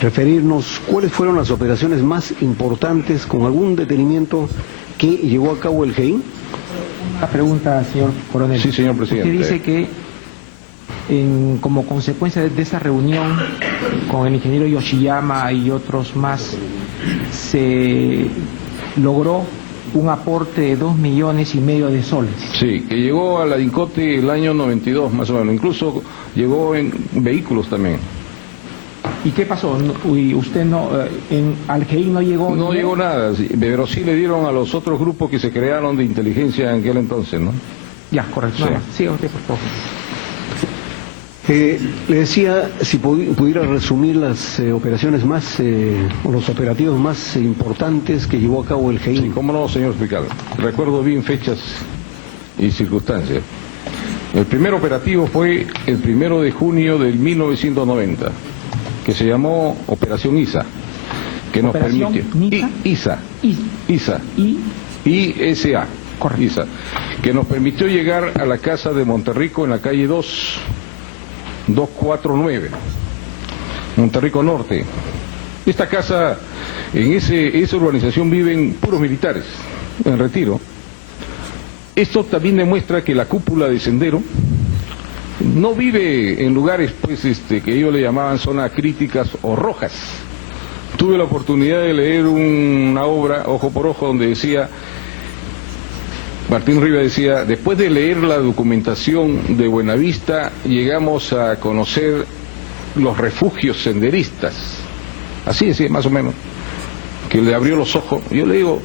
referirnos cuáles fueron las operaciones más importantes con algún detenimiento que llevó a cabo el GEIN? Una pregunta, señor coronel. Sí, señor presidente. Usted dice que como consecuencia de esa reunión con el ingeniero Yoshiyama y otros más, se logró un aporte de 2,5 millones de soles. Sí, que llegó a la DINCOTE el año 92, más o menos. Incluso llegó en vehículos también. ¿Y qué pasó? ¿Usted no, al GEI no llegó? No llegó nada, sí, pero sí le dieron a los otros grupos que se crearon de inteligencia en aquel entonces, ¿no? Ya, correcto. Sí. Siga usted, por favor. Le decía si pudiera resumir las operaciones más, o los operativos más importantes que llevó a cabo el GEIN. Sí, cómo no, señor fiscal. Recuerdo bien fechas y circunstancias. El primer operativo fue el 1 de junio del 1990, que se llamó Operación ISA, que nos permitió... ISA. ISA. Correcto. ISA, que nos permitió llegar a la casa de Monterrico en la calle 249, Monterrico Norte. Esta casa, en esa urbanización viven puros militares, en retiro. Esto también demuestra que la cúpula de Sendero no vive en lugares, pues, que ellos le llamaban zonas críticas o rojas. Tuve la oportunidad de leer una obra, Ojo por Ojo, donde decía... Martín Rivas decía, después de leer la documentación de Buenavista, llegamos a conocer los refugios senderistas. Así decía, más o menos, que le abrió los ojos. Yo le digo,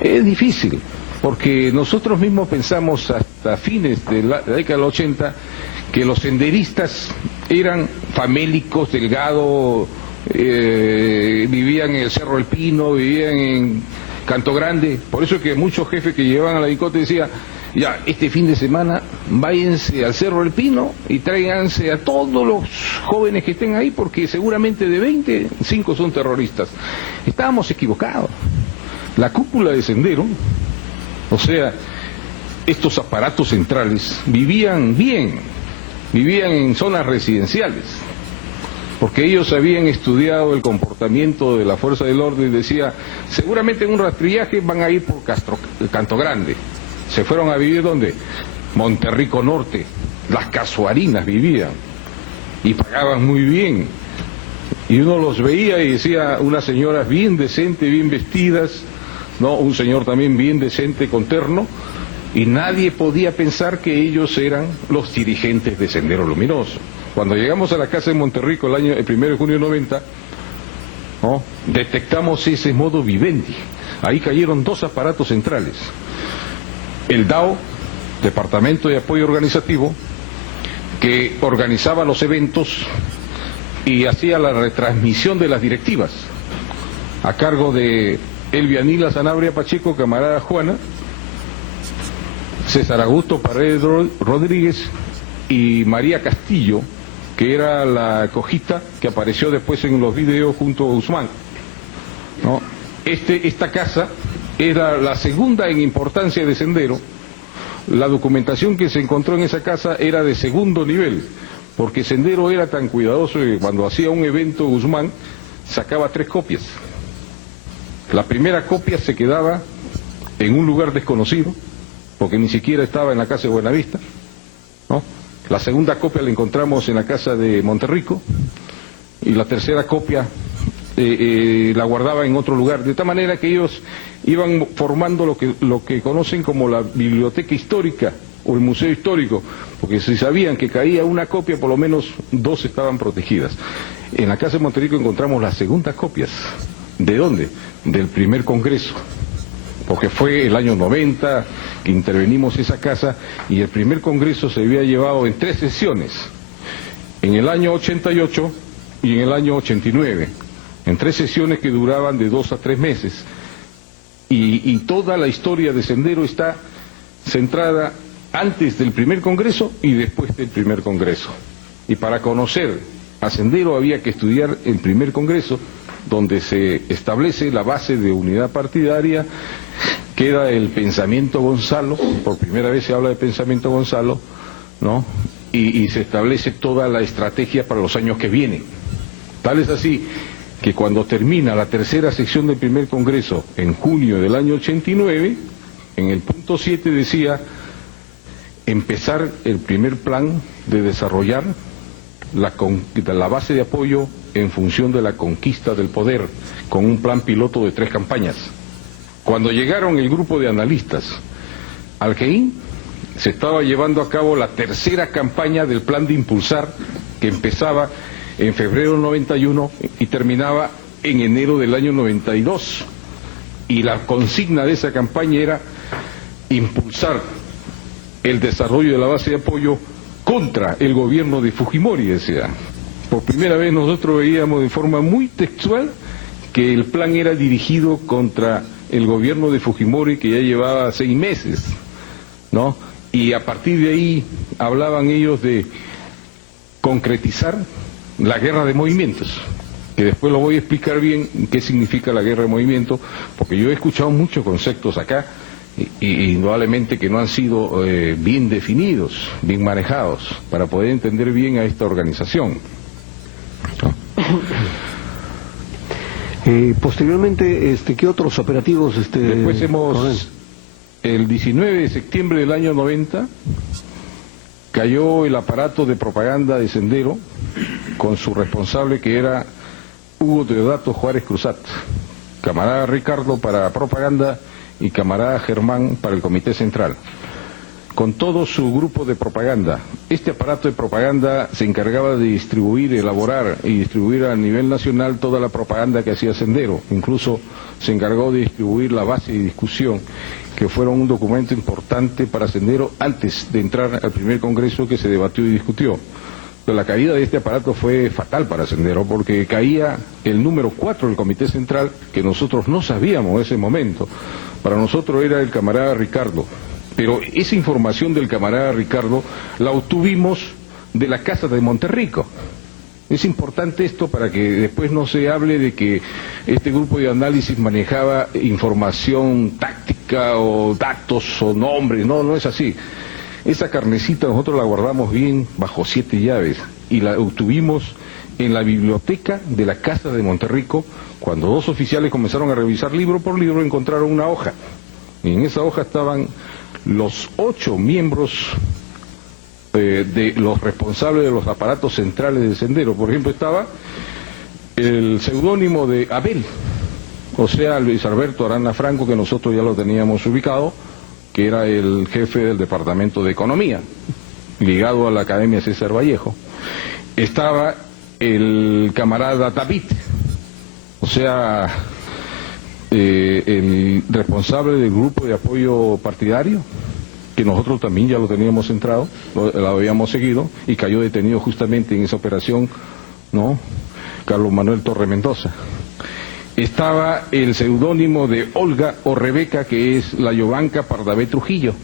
es difícil, porque nosotros mismos pensamos hasta fines de la década del 80 que los senderistas eran famélicos, delgados, vivían en el Cerro del Pino, vivían en Canto Grande. Por eso es que muchos jefes que llevaban a la DINCOTE decían, ya, este fin de semana váyanse al Cerro del Pino y tráiganse a todos los jóvenes que estén ahí, porque seguramente de 20, 5 son terroristas. Estábamos equivocados. La cúpula de Sendero, o sea, estos aparatos centrales, vivían bien, vivían en zonas residenciales, porque ellos habían estudiado el comportamiento de la fuerza del orden y decía, seguramente en un rastrillaje van a ir por Canto Grande. Se fueron a vivir ¿dónde? Monterrico Norte, las Casuarinas vivían, y pagaban muy bien. Y uno los veía y decía, unas señoras bien decentes, bien vestidas, ¿no? Un señor también bien decente con terno, y nadie podía pensar que ellos eran los dirigentes de Sendero Luminoso. Cuando llegamos a la casa de Monterrico el 1 de junio de 90, ¿no?, detectamos ese modo vivendi. Ahí cayeron 2 aparatos centrales. El DAO, Departamento de Apoyo Organizativo, que organizaba los eventos y hacía la retransmisión de las directivas, a cargo de Elvianila Sanabria Pacheco, camarada Juana, César Augusto Paredes Rodríguez y María Castillo, que era la cojita que apareció después en los videos junto a Guzmán, ¿no? Esta casa era la segunda en importancia de Sendero. La documentación que se encontró en esa casa era de segundo nivel, porque Sendero era tan cuidadoso que cuando hacía un evento Guzmán sacaba 3 copias. La primera copia se quedaba en un lugar desconocido, porque ni siquiera estaba en la casa de Buenavista, ¿no? La segunda copia la encontramos en la casa de Monterrico, y la tercera copia la guardaba en otro lugar, de tal manera que ellos iban formando lo que conocen como la biblioteca histórica o el museo histórico, porque si sabían que caía una copia, por lo menos 2 estaban protegidas. En la casa de Monterrico encontramos las segundas copias. ¿De dónde? Del primer congreso, porque fue el año 90 que intervenimos esa casa, y el primer congreso se había llevado en 3 sesiones, en el año 88 y en el año 89, en 3 sesiones que duraban de 2 a 3 meses, y toda la historia de Sendero está centrada antes del primer congreso y después del primer congreso. Y para conocer a Sendero había que estudiar el primer congreso, donde se establece la base de unidad partidaria, que era el pensamiento Gonzalo. Por primera vez se habla de pensamiento Gonzalo, ¿no? y se establece toda la estrategia para los años que vienen. Tal es así que cuando termina la tercera sección del primer Congreso en junio del año 89, en el punto 7 decía empezar el primer plan de desarrollar la base de apoyo en función de la conquista del poder, con un plan piloto de 3 campañas. Cuando llegaron el grupo de analistas al GEIN, se estaba llevando a cabo la tercera campaña del plan de impulsar, que empezaba en febrero del 91 y terminaba en enero del año 92. Y la consigna de esa campaña era impulsar el desarrollo de la base de apoyo contra el gobierno de Fujimori, decía. Por primera vez nosotros veíamos de forma muy textual que el plan era dirigido contra el gobierno de Fujimori, que ya llevaba 6 meses, ¿no? Y a partir de ahí hablaban ellos de concretizar la guerra de movimientos, que después lo voy a explicar bien qué significa la guerra de movimientos, porque yo he escuchado muchos conceptos acá, y indudablemente que no han sido bien definidos, bien manejados, para poder entender bien a esta organización, ¿no? Posteriormente, ¿qué otros operativos? Después hemos, el 19 de septiembre del año 90, cayó el aparato de propaganda de Sendero, con su responsable, que era Hugo Deodato Juárez Cruzat, camarada Ricardo para propaganda y camarada Germán para el Comité Central, con todo su grupo de propaganda. Este aparato de propaganda se encargaba de distribuir, elaborar y distribuir a nivel nacional toda la propaganda que hacía Sendero. Incluso se encargó de distribuir la base de discusión, que fueron un documento importante para Sendero antes de entrar al primer Congreso, que se debatió y discutió. Pero la caída de este aparato fue fatal para Sendero, porque caía el número 4 del Comité Central, que nosotros no sabíamos en ese momento. Para nosotros era el camarada Ricardo, pero esa información del camarada Ricardo la obtuvimos de la casa de Monterrico. Es importante esto para que después no se hable de que este grupo de análisis manejaba información táctica o datos o nombres. No, no es así. Esa carnecita nosotros la guardamos bien bajo 7 llaves y la obtuvimos en la biblioteca de la casa de Monterrico. Cuando 2 oficiales comenzaron a revisar libro por libro, encontraron una hoja, y en esa hoja estaban los 8 miembros de los responsables de los aparatos centrales de Sendero. Por ejemplo, estaba el seudónimo de Abel, o sea, Luis Alberto Arana Franco, que nosotros ya lo teníamos ubicado, que era el jefe del Departamento de Economía, ligado a la Academia César Vallejo. Estaba el camarada David, o sea, el responsable del grupo de apoyo partidario, que nosotros también ya lo teníamos centrado, lo habíamos seguido, y cayó detenido justamente en esa operación, ¿no? Carlos Manuel Torre Mendoza. Estaba el seudónimo de Olga o Rebeca, que es la Yovanca Pardavé Trujillo,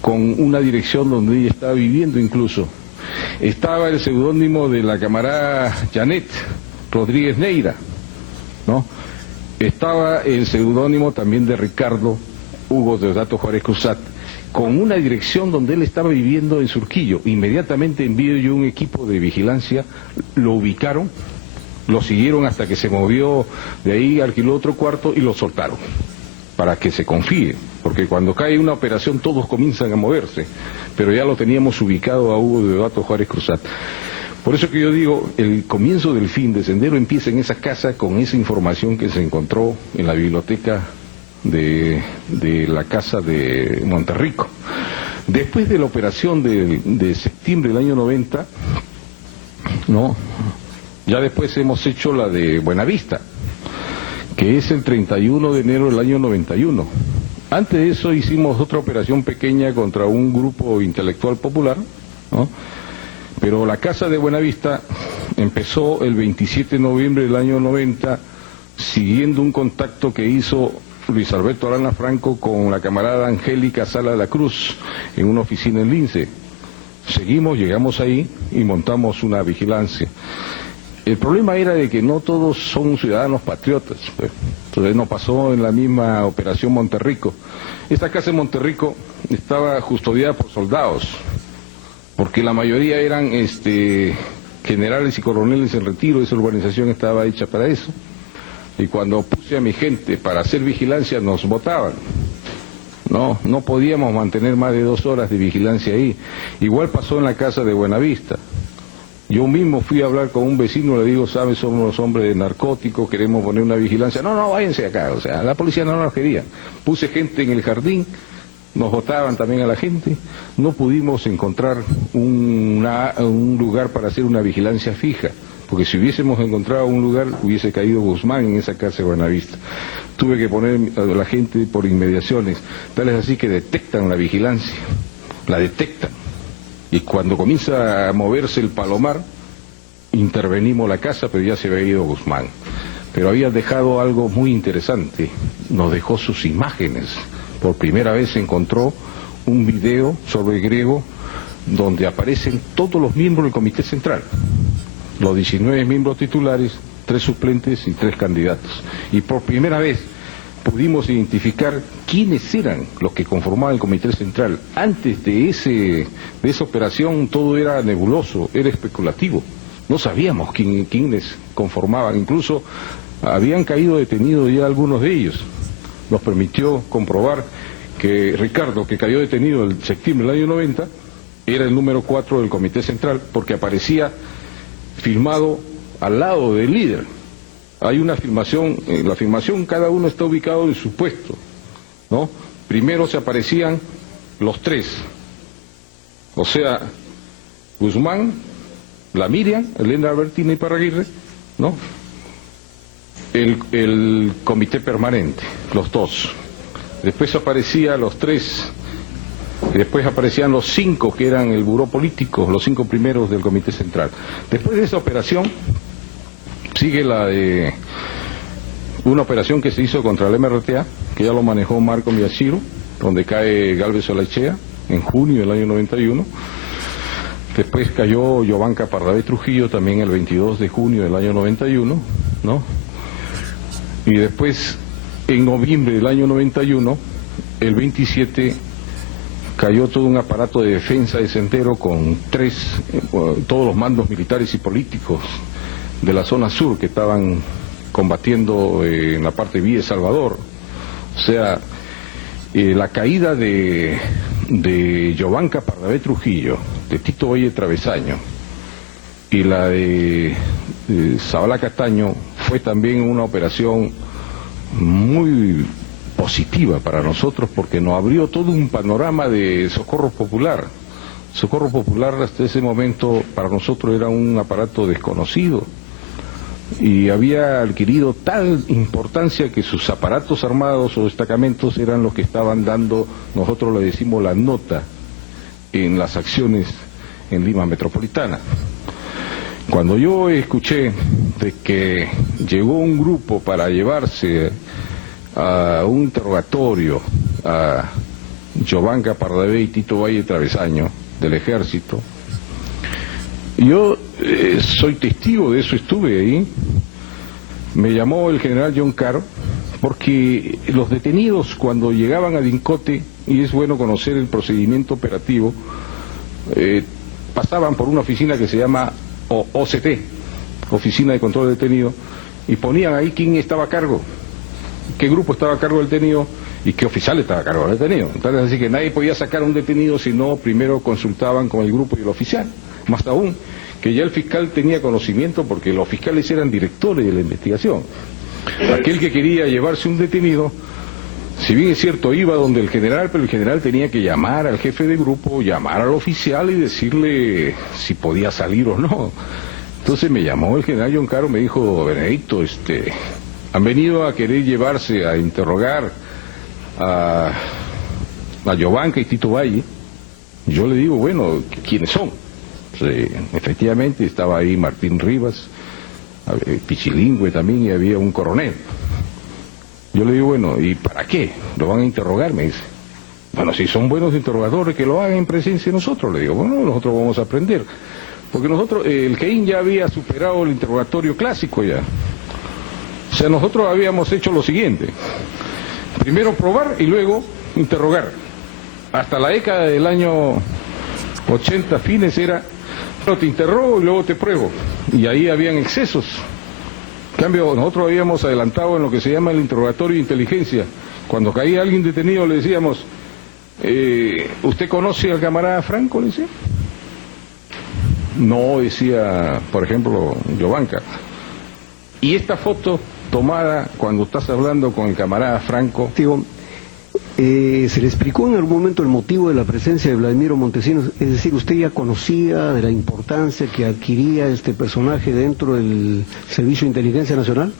con una dirección donde ella estaba viviendo incluso. Estaba el seudónimo de la camarada Janet Rodríguez Neira, ¿no? Estaba el seudónimo también de Ricardo Hugo Deodato Juárez Cruzat, con una dirección donde él estaba viviendo en Surquillo. Inmediatamente envío yo un equipo de vigilancia, lo ubicaron, lo siguieron hasta que se movió de ahí, alquiló otro cuarto y lo soltaron, para que se confíe, porque cuando cae una operación todos comienzan a moverse, pero ya lo teníamos ubicado a Hugo Deodato Juárez Cruzat. Por eso que yo digo, el comienzo del fin de Sendero empieza en esa casa, con esa información que se encontró en la biblioteca de la casa de Monterrico. Después de la operación de septiembre del año 90, ¿no?, ya después hemos hecho la de Buenavista, que es el 31 de enero del año 91. Antes de eso hicimos otra operación pequeña contra un grupo intelectual popular, ¿no? Pero la casa de Buenavista empezó el 27 de noviembre del año 90, siguiendo un contacto que hizo Luis Alberto Arana Franco con la camarada Angélica Sala de la Cruz en una oficina en Lince. Seguimos, llegamos ahí y montamos una vigilancia. El problema era de que no todos son ciudadanos patriotas, pues. Entonces no pasó en la misma operación Monterrico. Esta casa de Monterrico estaba custodiada por soldados, porque la mayoría eran generales y coroneles en retiro. Esa urbanización estaba hecha para eso, y cuando puse a mi gente para hacer vigilancia nos botaban. No podíamos mantener más de 2 horas de vigilancia ahí. Igual pasó en la casa de Buenavista. Yo mismo fui a hablar con un vecino, le digo, ¿sabes? Somos los hombres de narcóticos, queremos poner una vigilancia. No, váyanse acá. O sea, la policía no nos quería. Puse gente en el jardín, nos botaban también a la gente. No pudimos encontrar un lugar para hacer una vigilancia fija, porque si hubiésemos encontrado un lugar, hubiese caído Guzmán en esa casa de Buenavista. Tuve que poner a la gente por inmediaciones, tal es así que detectan la vigilancia, la detectan. Y cuando comienza a moverse el palomar, intervenimos la casa, pero ya se había ido Guzmán. Pero había dejado algo muy interesante, nos dejó sus imágenes. Por primera vez se encontró un video sobre Grego donde aparecen todos los miembros del Comité Central, los 19 miembros titulares, 3 suplentes y 3 candidatos. Y por primera vez pudimos identificar quiénes eran los que conformaban el Comité Central. Antes de esa operación todo era nebuloso, era especulativo. No sabíamos quiénes conformaban. Incluso habían caído detenidos ya algunos de ellos. Nos permitió comprobar que Ricardo, que cayó detenido en septiembre del año 90, era el número 4 del Comité Central, porque aparecía filmado al lado del líder. Hay una filmación, en la filmación cada uno está ubicado en su puesto, ¿no? Primero se aparecían los 3, o sea, Guzmán, la Miriam, Elena Albertina y Parraguirre, ¿no? El comité permanente, los 2. Después aparecían los 3, y después aparecían los 5 que eran el buró político, los 5 primeros del Comité Central. Después de esa operación sigue la de una operación que se hizo contra el MRTA, que ya lo manejó Marco Miyashiro, donde cae Gálvez Olaechea en junio del año 91. Después cayó Yovanca Pardavé Trujillo también el 22 de junio del año 91, ¿no? Y después, en noviembre del año 91, el 27, cayó todo un aparato de defensa de Centero con todos los mandos militares y políticos de la zona sur que estaban combatiendo en la parte vía de Salvador. O sea, la caída de Yovanca Pardavé Trujillo, de Tito Valle Travesaño, y la de Zabala Castaño fue también una operación muy positiva para nosotros, porque nos abrió todo un panorama de socorro popular. Socorro popular hasta ese momento para nosotros era un aparato desconocido y había adquirido tal importancia que sus aparatos armados o destacamentos eran los que estaban dando, nosotros le decimos, la nota en las acciones en Lima Metropolitana. Cuando yo escuché de que llegó un grupo para llevarse a un interrogatorio a Yovanca Pardavé y Tito Valle Travesaño del Ejército, yo soy testigo de eso, estuve ahí. Me llamó el general John Caro, porque los detenidos cuando llegaban a Dincote, y es bueno conocer el procedimiento operativo, pasaban por una oficina que se llama OCT, Oficina de Control de Detenido, y ponían ahí quién estaba a cargo, qué grupo estaba a cargo del detenido y qué oficial estaba a cargo del detenido. Entonces, así que nadie podía sacar a un detenido si no primero consultaban con el grupo y el oficial. Más aún, que ya el fiscal tenía conocimiento, porque los fiscales eran directores de la investigación. Aquel que quería llevarse un detenido, si bien es cierto, iba donde el general, pero el general tenía que llamar al jefe de grupo, llamar al oficial y decirle si podía salir o no. Entonces me llamó el general John Caro, me dijo: Benedicto, han venido a querer llevarse a interrogar a Yovanca y Tito Valle. Yo le digo, bueno, ¿quiénes son? Efectivamente estaba ahí Martín Rivas, Pichilingüe también, y había un coronel. Yo le digo, bueno, ¿y para qué? ¿Lo van a interrogar? Me dice. Bueno, si son buenos interrogadores, que lo hagan en presencia de nosotros. Le digo, bueno, nosotros vamos a aprender. Porque nosotros, el Kein ya había superado el interrogatorio clásico ya. O sea, nosotros habíamos hecho lo siguiente: primero probar y luego interrogar. Hasta la década del año 80 fines era, no, te interrogo y luego te pruebo. Y ahí habían excesos. En cambio, nosotros habíamos adelantado en lo que se llama el interrogatorio de inteligencia. Cuando caía alguien detenido le decíamos, ¿usted conoce al camarada Franco? Le decía. No, decía, por ejemplo, Jovanka. Y esta foto tomada cuando estás hablando con el camarada Franco... Digo, ¿se le explicó en algún momento el motivo de la presencia de Vladimiro Montesinos? Es decir, ¿usted ya conocía de la importancia que adquiría este personaje dentro del Servicio de Inteligencia Nacional?